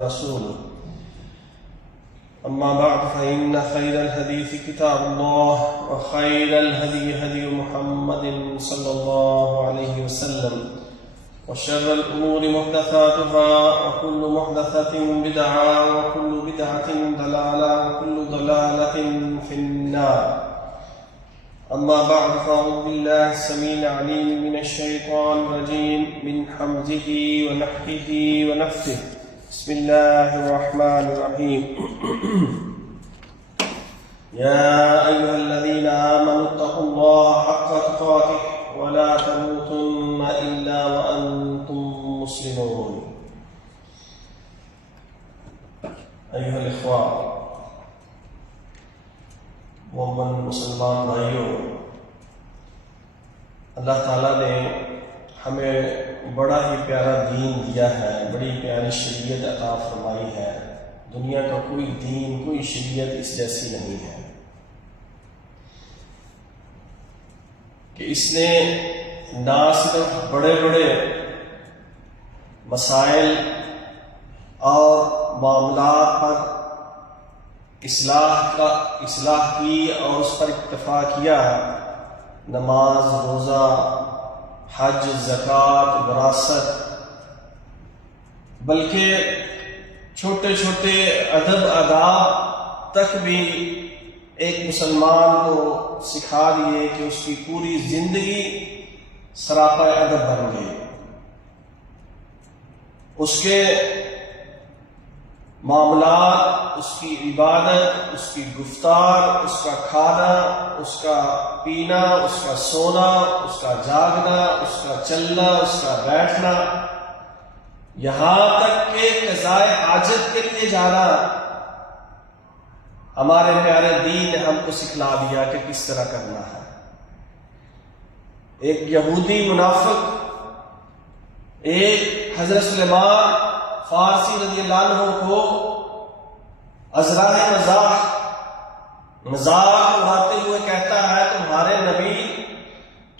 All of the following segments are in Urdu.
رسوله. أما بعد فإن خير الحديث كتاب الله وخير الهدي هدي محمد صلى الله عليه وسلم وشر الأمور محدثاتها وكل محدثة بدعة وكل بدعة ضلالة وكل ضلالة في النار. أما بعد فأعوذ بالله السميع العليم من الشيطان الرجيم من حمزه ونفخه ونفثه. بسم الله الرحمن الرحيم. يا أيها الذين آمنوا اتقوا الله حق تقاته ولا تموتن إلا وأنتم مسلمون. أيها الإخوة، مومن مسلمان بھائیوں، اللہ تعالیٰ نے ہمیں بڑا ہی پیارا دین دیا ہے، بڑی پیاری شریعت عطا فرمائی ہے. دنیا کا کوئی دین، کوئی شریعت اس جیسی نہیں ہے کہ اس نے نہ صرف بڑے بڑے مسائل اور معاملات پر اصلاح کی اور اس پر اکتفا کیا، نماز، روزہ، حج، زکوٰۃ، وراثت، بلکہ چھوٹے چھوٹے ادب آداب تک بھی ایک مسلمان کو سکھا دیے کہ اس کی پوری زندگی سراپا ادب بن گئی. اس کے معاملات، اس کی عبادت، اس کی گفتار، اس کا کھانا، اس کا پینا، اس کا سونا، اس کا جاگنا، اس کا چلنا، اس کا بیٹھنا، یہاں تک کہ قضائے حاجت کے لیے جانا، ہمارے پیارے دین نے ہم کو سکھلا دیا کہ کس طرح کرنا ہے. ایک یہودی منافق ایک حضرت سلیمان فارسی رضی اللہ عنہ کو ازراہ مذاق اڑاتے ہوئے کہتا ہے، تمہارے نبی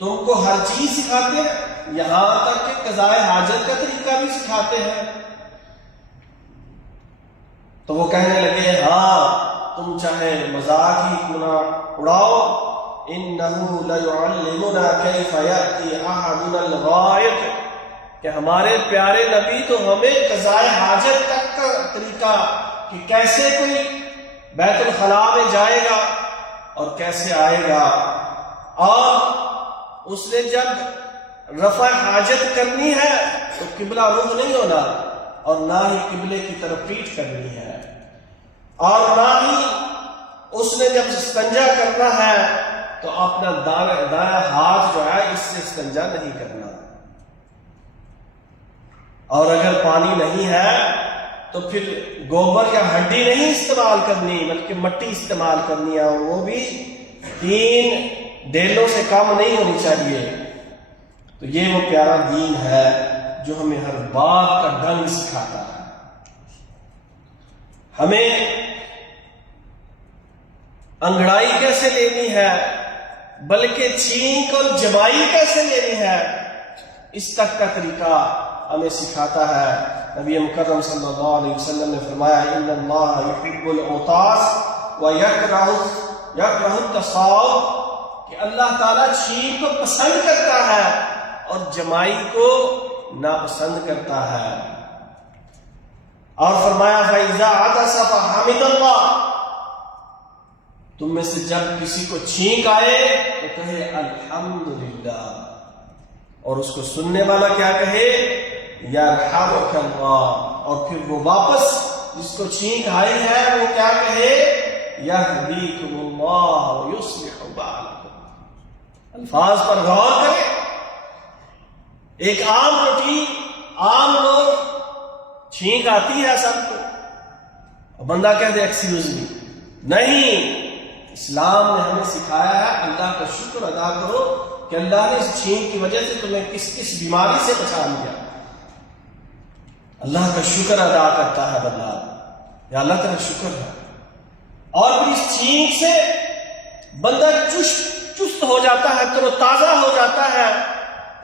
تم کو ہر چیز سکھاتے ہیں، یہاں تک کہ قضائے حاجت کا طریقہ بھی سکھاتے ہیں. تو وہ کہنے لگے، ہاں تم چاہے مذاق ہی کیوں نہ اڑاؤ، انہ لیعلمنا کیف یأتی احدنا الغائط، کہ ہمارے پیارے نبی تو ہمیں قضائے حاجت تک کا طریقہ، کہ کیسے کوئی بیت الخلاء میں جائے گا اور کیسے آئے گا، اور اس نے جب رفع حاجت کرنی ہے تو قبلہ رخ نہیں ہونا، اور نہ ہی قبلے کی طرف پیٹھ کرنی ہے، اور نہ ہی اس نے جب استنجا کرنا ہے تو اپنا دایاں ہاتھ جو ہے اس سے استنجا نہیں کرنا، اور اگر پانی نہیں ہے تو پھر گوبر یا ہڈی نہیں استعمال کرنی بلکہ مٹی استعمال کرنی ہے، اور وہ بھی 3 ڈیلوں سے کم نہیں ہونی چاہیے. تو یہ وہ پیارا دین ہے جو ہمیں ہر بات کا ڈھنگ سکھاتا ہے. ہمیں انگڑائی کیسے لینی ہے، بلکہ چھینک اور جبائی کیسے لینی ہے، اس تک کا طریقہ ہمیں سکھاتا ہے. نبی مکرم صلی اللہ علیہ وسلم نے فرمایا، ان اللہ یحب العطاس ویکرہ التصاعد، کہ اللہ تعالیٰ چھینک کو پسند کرتا ہے اور جمائی کو ناپسند کرتا ہے. اور فرمایا فَإِذَا عَطَسَ فَحَمِدَ اللَّهَ، تم میں سے جب کسی کو چھینک آئے تو کہے الحمدللہ، اور اس کو سننے والا کیا کہے یرحمک اللہ، اور پھر وہ واپس جس کو چھینک آئی ہے وہ کیا کہے یہدیکم اللہ ویصلح بالکم. الفاظ پر غور کریں. ایک عام روٹین، عام لوگ، چھینک آتی ہے سب کو، اور بندہ کہتے ایکسکیوز می. نہیں، اسلام نے ہمیں سکھایا ہے اللہ کا شکر ادا کرو کہ اللہ نے اس چھینک کی وجہ سے تمہیں کس کس بیماری سے بچا لیا. اللہ کا شکر ادا کرتا ہے بندہ، یا اللہ تعالیٰ شکر ہے. اور پھر اس چھینک سے بندہ چست ہو جاتا ہے، تر و تازہ ہو جاتا ہے،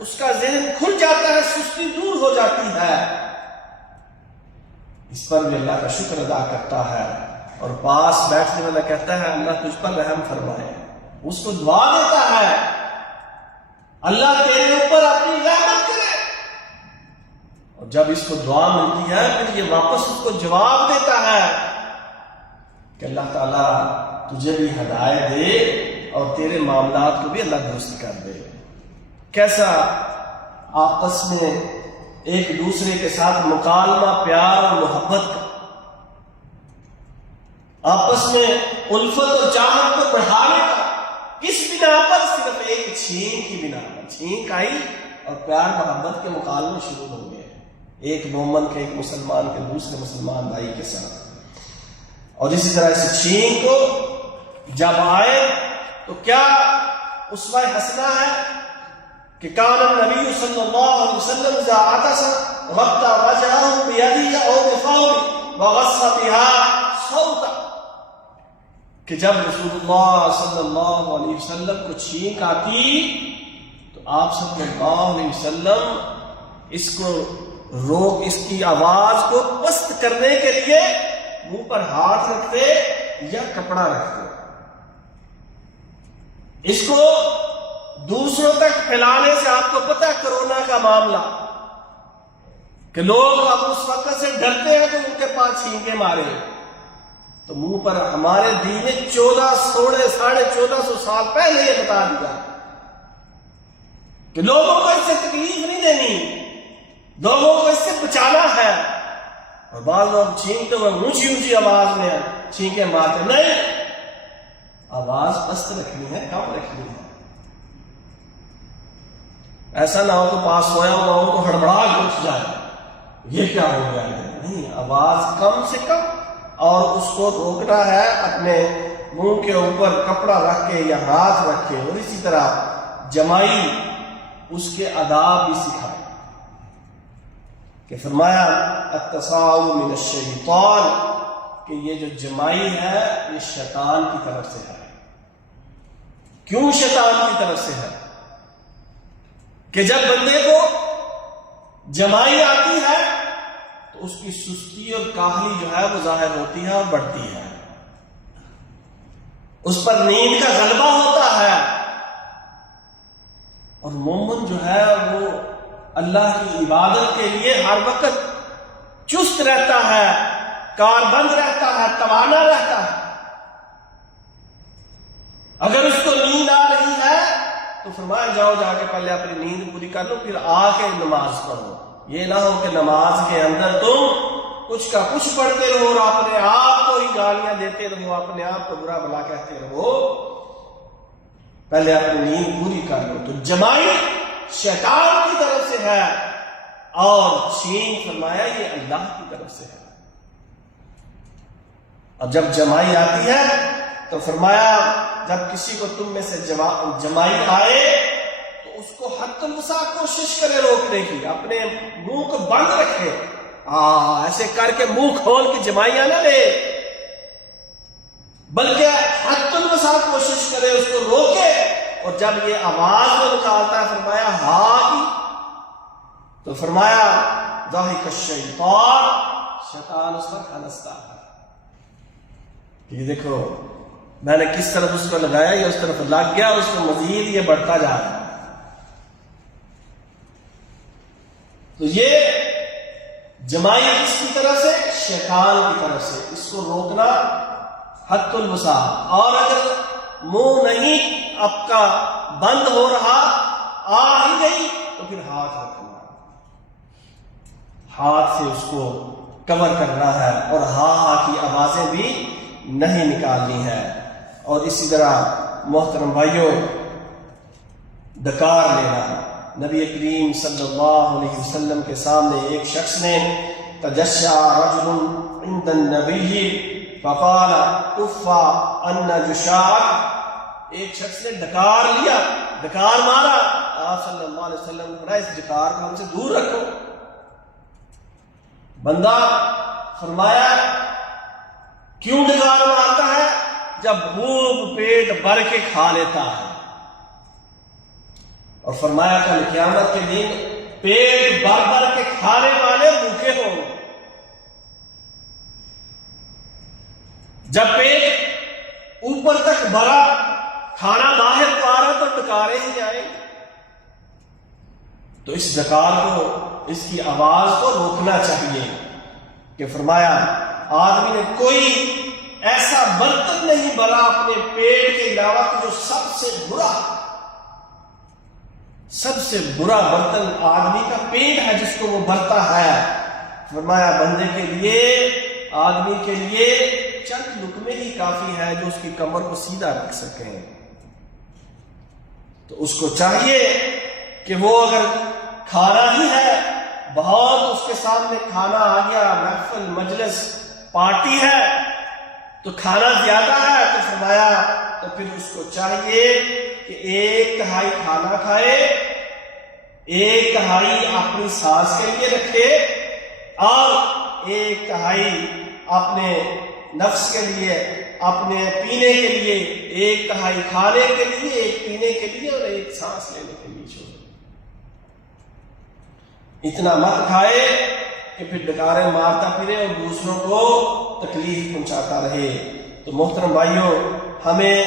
اس کا ذہن کھل جاتا ہے، سستی دور ہو جاتی ہے. اس پر بھی اللہ کا شکر ادا کرتا ہے، اور پاس بیٹھنے والا کہتا ہے اللہ تجھ پر رحم فرمائے، اس کو دعا دیتا ہے اللہ تیرے اوپر اپنی رحمت کرے، اور جب اس کو دعا ملتی ہے پھر یہ واپس اس کو جواب دیتا ہے کہ اللہ تعالیٰ تجھے بھی ہدایت دے اور تیرے معاملات کو بھی اللہ درست کر دے۔ کیسا آپس میں ایک دوسرے کے ساتھ مکالمہ، پیار اور محبت کا، آپس میں الفت اور چاہت کو بڑھانے کا، کس بنا پر؟ صرف ایک چھین کی بنا پر۔ چھینک آئی اور پیار محبت کے مکالمے شروع ہو گئے، ایک مومن کے، ایک مسلمان کے دوسرے مسلمان بھائی کے ساتھ۔ اور اسی طرح سے چھین کو جب آئے تو کیا اسوہ حسنہ ہے کہ کان النبی صلی اللہ علیہ وسلم اذا عطس غطى وجهه بيده او بثوبه وغص بها صوتا، کہ جب رسول اللہ صلی اللہ علیہ وسلم کو چھینک آتی تو آپ صلی اللہ علیہ وسلم اس کو روک، اس کی آواز کو پست کرنے کے لیے منہ پر ہاتھ رکھتے یا کپڑا رکھتے، اس کو دوسروں تک پھیلانے سے۔ آپ کو پتہ کرونا کا معاملہ کہ لوگ اب اس وقت سے ڈرتے ہیں تو ان کے پاس چھینکے مارے، تو منہ پر ہمارے دین نے 1400 سال پہلے یہ بتا دیا کہ لوگوں کو اس سے تکلیف نہیں دینی، لوگوں کو اس سے بچانا ہے۔ اور بعض لوگ چھینکتے ہوئے اونچی آواز میں چھینکے مارتے، نہیں، آواز پست رکھنی ہے، کم رکھنی ہے۔ ایسا نہ ہو تو پاس سویا ہوا ہو تو ہڑبڑا کے اٹھ جائے، یہ کیا ہو گیا ہے؟ نہیں، آواز کم سے کم، اور اس کو روکنا ہے اپنے منہ کے اوپر کپڑا رکھ کے یا ہاتھ رکھ کے۔ اور اسی طرح جمائی اس کے آداب بھی سکھائے کہ فرمایا التصاعد من الشیطان، کہ یہ جو جمائی ہے یہ شیطان کی طرف سے ہے۔ کیوں شیطان کی طرف سے ہے؟ کہ جب بندے کو جمائی آتی ہے تو اس کی سستی اور کاہلی جو ہے وہ ظاہر ہوتی ہے اور بڑھتی ہے، اس پر نیند کا غلبہ ہوتا ہے، اور مومن جو ہے وہ اللہ کی عبادت کے لیے ہر وقت چست رہتا ہے، کاربند رہتا ہے، توانا رہتا ہے۔ اگر اس کو نیند آ رہی ہے تو فرمایا جاؤ جا کے پہلے اپنی نیند پوری کر لو، پھر آ کے نماز پڑھو۔ یہ نہ ہو کہ نماز کے اندر تم کچھ کا کچھ پڑھتے رہو اور اپنے آپ کو ہی گالیاں دیتے رہو، اپنے آپ کو برا بھلا کہتے رہو۔ پہلے اپنی نیند پوری کر لو۔ تو جمائی شیطان کی طرف سے ہے، اور چھین فرمایا یہ اللہ کی طرف سے ہے۔ اب جب جمائی آتی ہے تو فرمایا جب کسی کو تم میں سے جمائی آئے تو اس کو حد الوسع کوشش کرے روکنے کی، اپنے منہ کو بند رکھے، ایسے کر کے منہ کھول کے جمائیاں نہ لے، بلکہ حد الوسع کوشش کرے، اس کو روکے۔ اور جب یہ آواز وہ نکالتا ہے فرمایا ہاں کی، تو فرمایا ضاحک الشیطان، شیطان اس پر ہنستا ہے۔ یہ دیکھو میں نے کس طرف اس کو لگایا، یہ اس طرف لگ گیا، اس کو مزید یہ بڑھتا جا رہا ہے۔ تو یہ جمائی کس کی طرف سے؟ شیطان کی طرف سے۔ اس کو روکنا حد الوسع، اور اگر منہ نہیں آپ کا بند ہو رہا، آ ہی گئی، تو پھر ہاتھ رکھنا، ہاتھ سے اس کو کور کرنا ہے، اور ہاں ہاں کی آوازیں بھی نہیں نکالنی ہے۔ اور اسی طرح محترم بھائیوں، ڈکار لینا۔ نبی کریم صلی اللہ علیہ وسلم کے سامنے ایک شخص نے تجشع رجل عند النبی فقال کفا ان جشاعک، ایک شخص نے ڈکار لیا، ڈکار مارا، آپ صلی اللہ علیہ وسلم نے فرمایا اس ڈکار کو ہم سے دور رکھو۔ بندہ فرمایا کیوں ڈکار مارتا ہے؟ جب بھوک پیٹ بھر کے کھا لیتا ہے، اور فرمایا کل قیامت کے دن پیٹ بھر بھر کے کھانے والے بھوکے ہوں گے، جب پیٹ اوپر تک بھرا، کھانا باہر کو آ رہا تو ڈکارے ہی جائیں گے۔ تو اس ڈکار کو، اس کی آواز کو روکنا چاہیے کہ فرمایا آدمی نے کوئی ایسا برتن نہیں بھرا اپنے پیٹ کے علاوہ جو سب سے برا برتن آدمی کا پیٹ ہے جس کو وہ بھرتا ہے۔ فرمایا بندے کے لیے، آدمی کے لیے چند لقمے ہی کافی ہے جو اس کی کمر کو سیدھا رکھ سکیں۔ تو اس کو چاہیے کہ وہ اگر کھانا ہی ہے، بہت اس کے سامنے کھانا آ گیا، محفل مجلس پارٹی ہے تو کھانا زیادہ ہے، تو فرمایا تو پھر اس کو چاہیے کہ 1/3 کھانا کھائے، 1/3 اپنی سانس کے لیے رکھے، اور 1/3 اپنے نفس کے لیے، اپنے پینے کے لیے، 1/3 کھانے کے لیے، 1 پینے کے لیے، اور 1 سانس لینے کے لیے چھوڑے۔ اتنا مت کھائے کہ پھر ڈکارے مارتا پھرے اور دوسروں کو تکلیف پہنچاتا رہے۔ تو محترم بھائیوں، ہمیں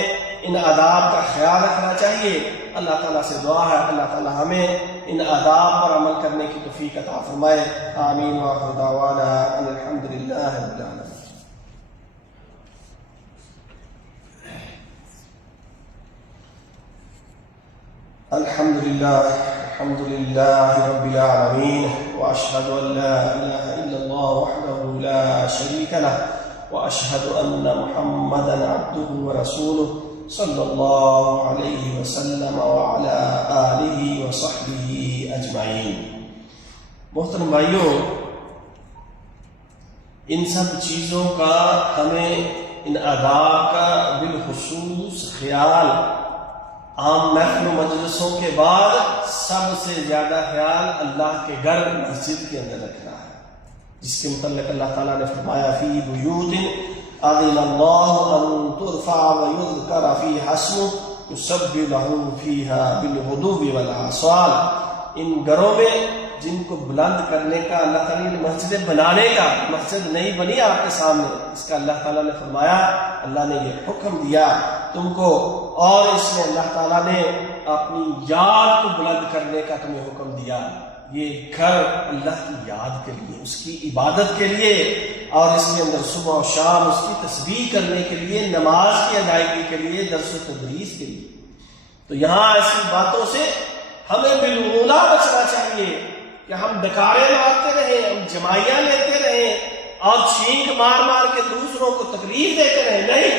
ان آداب کا خیال رکھنا چاہیے۔ اللہ تعالیٰ سے دعا ہے اللہ تعالیٰ ہمیں ان آداب پر عمل کرنے کی توفیق عطا فرمائے۔ آمین وآخر دعوانا ان الحمد للہ رب العالمین۔ الحمد للہ رب العالمین، واشہد ان لا الہ الا اللہ وحدہ لا شریک لہ، واشہد ان محمدا عبدہ ورسولہ صلی اللہ علیہ وسلم وعلی آلہ وصحبہ اجمعین۔ محترم بھائیوں، ان سب چیزوں کا ہمیں، ان آداب کا بالخصوص خیال عام محفل و مجلسوں کے بعد سب سے زیادہ خیال اللہ کے گھر مسجد کے اندر رکھنا ہے، جس کے متعلق اللہ تعالیٰ نے فرمایا فی بیوت اذن اللہ ان ترفع ویذکر فیہا اسمہ یسبح لہ فیہا بالغدو والآصال۔ ان گھروں میں جن کو بلند کرنے کا اللہ تعالیٰ نے مسجد بنانے کا، مسجد نہیں بنی آپ کے سامنے، اس کا اللہ تعالیٰ نے فرمایا، اللہ نے یہ حکم دیا تم کو، اور اس میں اللہ تعالیٰ نے اپنی یاد کو بلند کرنے کا تمہیں حکم دیا۔ یہ گھر اللہ کی یاد کے لیے، اس کی عبادت کے لیے، اور اس کے اندر صبح و شام اس کی تسبیح کرنے کے لیے، نماز کی ادائیگی کے لیے، درس و تدریس کے لیے۔ تو یہاں ایسی باتوں سے ہمیں بالغلا بچنا چاہیے کہ ہم ڈکارے مارتے رہیں، ہم جمائیاں لیتے رہیں اور چھینک مار مار کے دوسروں کو تکلیف دیتے رہیں۔ نہیں،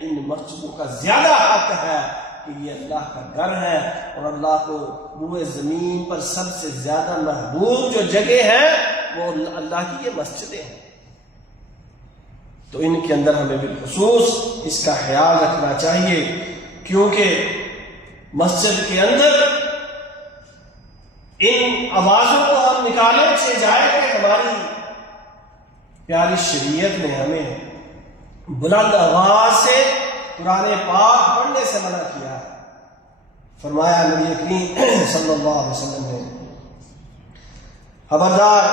ان مسجدوں کا زیادہ حق ہے کہ یہ اللہ کا گھر ہے، اور اللہ کو روئے زمین پر سب سے زیادہ محبوب جو جگہ ہے وہ اللہ کی یہ مسجدیں ہیں۔ تو ان کے اندر ہمیں بالخصوص اس کا خیال رکھنا چاہیے، کیونکہ مسجد کے اندر ان آوازوں کو ہم نکالیں سے جائے کہ ہماری پیاری شریعت نے ہمیں بلند آواز سے قرآن پاک پڑھنے سے منع کیا ہے۔ فرمایا نبی کریم صلی اللہ علیہ وسلم نے، خبردار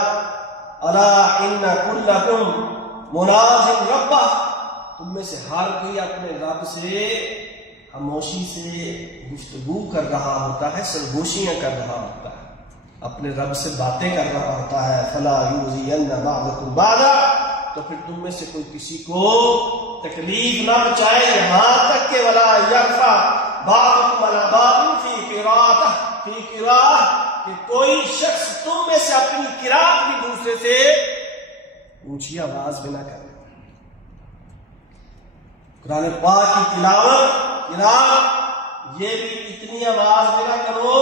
الا ان کلکم مناظر ربہ، تم میں سے ہر کوئی اپنے رب سے خاموشی سے گفتگو کر رہا ہوتا ہے، سرگوشیاں کر رہا ہوتا ہے، اپنے رب سے باتیں کر رہا ہوتا ہے۔ فلا یؤذین بعضکم بعضا، تو پھر تم میں سے کوئی کسی کو تکلیف نہ پہنچائے، یہاں تک کہ ولا یرفع بعضکم علی بعض فی قراءۃ، کہ کوئی شخص تم میں سے اپنی قرات بھی دوسرے سے اونچی آواز میں نہ کرے۔ قرآن پاک کی تلاوت، قرات، یہ بھی اتنی آواز میں نہ کرو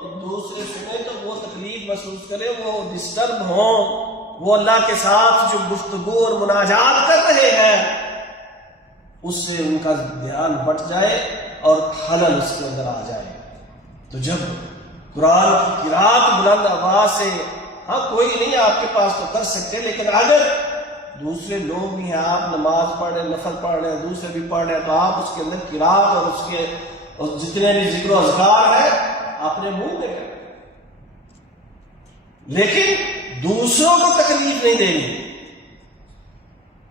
کہ دوسرے سنے تو وہ تکلیف محسوس کرے، وہ ڈسٹرب ہوں، وہ اللہ کے ساتھ جو گفتگو اور مناجات کر رہے ہیں اس سے ان کا دھیان بٹ جائے اور خلل اس کے اندر آ جائے۔ تو جب قرآن کی قرات بلند آواز سے، ہاں کوئی نہیں آپ کے پاس تو کر سکتے، لیکن اگر دوسرے لوگ بھی ہیں، آپ نماز پڑھ رہے ہیں، نفل پڑھ رہے ہیں، دوسرے بھی پڑھ رہے ہیں، تو آپ اس کے اندر قرات اور اس کے جتنے بھی ذکر و اذکار ہیں اپنے منہ میں کریں، لیکن دوسروں کو تکلیف نہیں دینی۔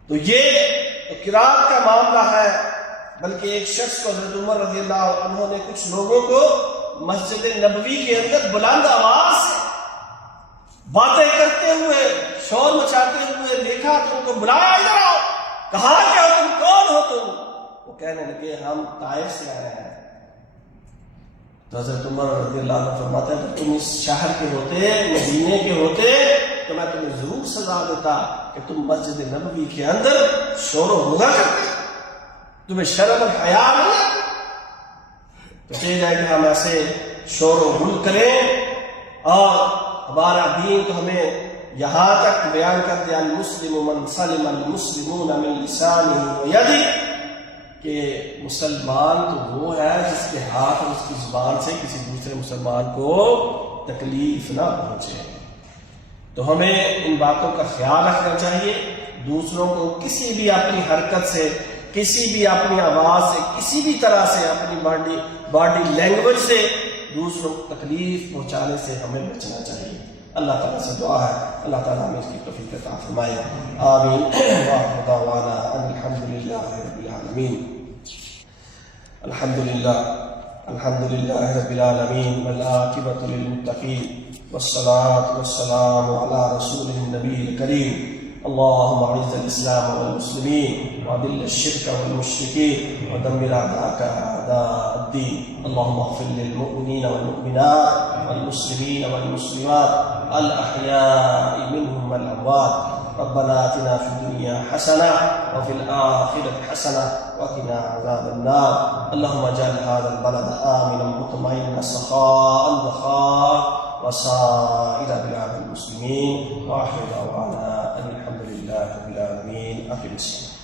تو یہ تو قرات کا معاملہ ہے، بلکہ ایک شخص کو حضرت عمر رضی اللہ عنہ نے کچھ لوگوں کو مسجد نبوی کے اندر بلند آواز سے باتیں کرتے ہوئے، شور مچاتے ہوئے دیکھا تو ان کو بلایا، ادھر آؤ، کہا کہ تم کون ہو تم؟ وہ کہنے لگے ہم طائف سے آئے ہیں۔ تو حضرت عمر رضی اللہ عنہ فرماتے ہیں کہ تم اس شہر کے ہوتے، مدینے کے ہوتے تو میں تمہیں ضرور سزا دیتا کہ تم مسجد نبوی کے اندر شور و غنہ کرتے، تمہیں شرم اور حیا نہیں آتی۔ تو چاہیے جائے کہ ہم ایسے شور و غل کریں، اور ہمارا دین تو ہمیں یہاں تک بیان کر دیا المسلم من سلم المسلمون من لسانه ویدہ، کہ مسلمان تو وہ ہے جس کے ہاتھ اور اس کی زبان سے کسی دوسرے مسلمان کو تکلیف نہ پہنچے۔ تو ہمیں ان باتوں کا خیال رکھنا چاہیے، دوسروں کو کسی بھی اپنی حرکت سے، کسی بھی اپنی آواز سے، کسی بھی طرح سے، اپنی باڈی لینگویج سے دوسروں کو تکلیف پہنچانے سے ہمیں بچنا چاہیے۔ اللہ تعالیٰ سے دعا ہے اللہ تعالیٰ ہمیں اس کی توفیق عطا فرمائے، آمین۔ وآخر دعوانا ان الحمد للہ رب العالمین۔ الحمد للہ رب العالمین والعاقبۃ للمتقین والصلاة والسلام علی رسول النبی الکریم۔ اللهم اعز الاسلام والمسلمين واذل الشرك والمشركين ودمر اعداءك اعداء الدين. اللهم اغفر للمؤمنين والمؤمنات والمسلمين والمسلمات الاحياء منهم والاموات. ربنا آتنا في الدنيا حسنة وفي الآخرة حسنة وقنا عذاب النار. اللهم اجعل هذا البلد آمنا مطمئنا سخاء رخاء وسائر بلاد المسلمين. وآخر دعوانا أن الحمد لله رب العالمين. أقم الصلاة.